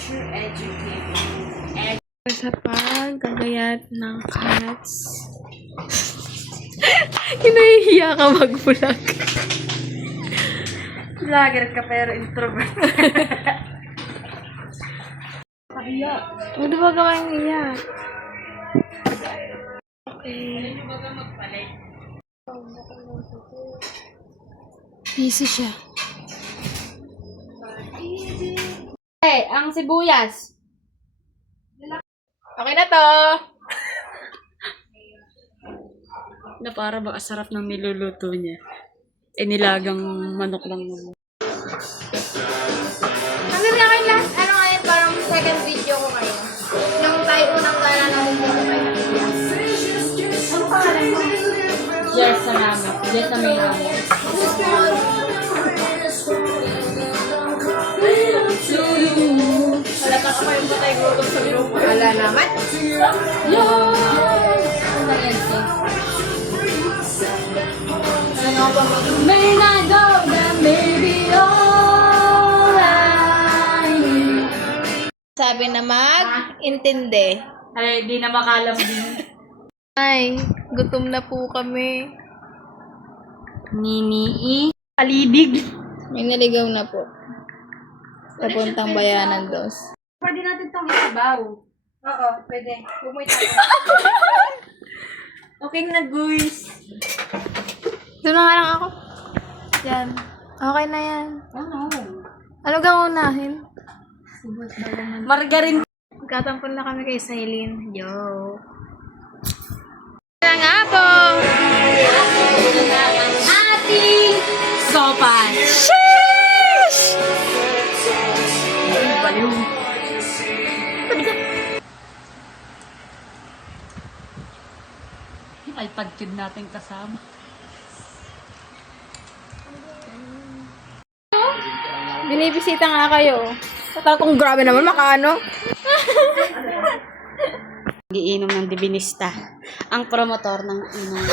Future educator. Sa paggagayat ng cats. Hinahihiya ka mag-vlog. Vlogger ka pero introvert. Pahiya. Huwag ba gawin niya? Okay. Busy siya. Hey, ang sibuyas. Okay na to. Na para ba sarap ng niluluto niya. Nilagang manok lang naman. Hanggang na kayo last, ano ngayon, parang second video ko kayo. Yung tayo unang gala na video ko kayo. Ano pangalan mo? Jess sa namin. Jess sa may namin. Wala ka pa yung patay gutom sa grupo. Wala naman. Yun! Ano ba yan, sis? Ano ba may not go that maybe all I need. Sabi na mag-intindi. Ay, di na makalambing. Ay, gutom na po kami. Nini Alidig. May naligaw na po. Papuntang Bayanan Dos. Pwede natin itong isabaw. Oo, pwede. Bumita ka. Okay na, guys. Doon na nga lang ako. Yan. Okay na yan. Ano? Ano gang unahin? Margarin. Magkatampon na kami kay Sailin. Yo. Kaya nga po. Ating sopas. Sheesh! Baliw. iPad kid natin kasama. Binibisita nga kayo. Kung grabe naman, makaano. Giinom ng Divinista. Ang promotor ng inom.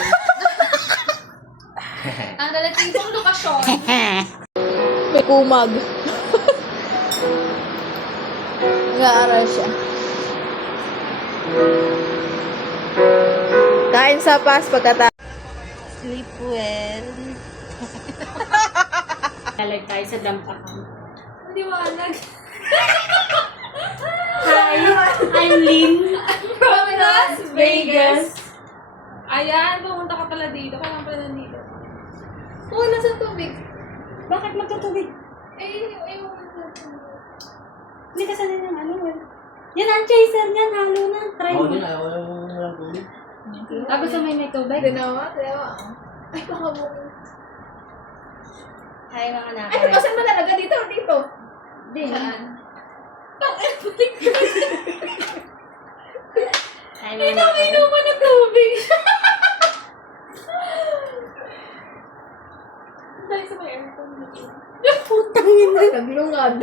Ang relatibong lokasyon. May kumag. Nag-aaral siya. Kain sa pas pagkatapos. Sleep well. Lalag tayo sa dampakan. Maliwanag. Hi, I'm Lynn. From Las Vegas. Ayan, pumunta ka pala dito. Kailan pala nandito? Oo, nasa tubig. Bakit magtutubig? Yung Hindi ka sanay ng ano eh. Yan ang chaser niyan, halo na. Try mo. Walang tubig. Tapos sa may tubig. Dinawa. Ay, baka mo. Hi mga anak. Ay, napasan mo talaga dito o dito? Di. Putik ka. Hi mga anak. Inuman ng tubig. Dahil sa may aircon dito. Putang ina. Naglungad.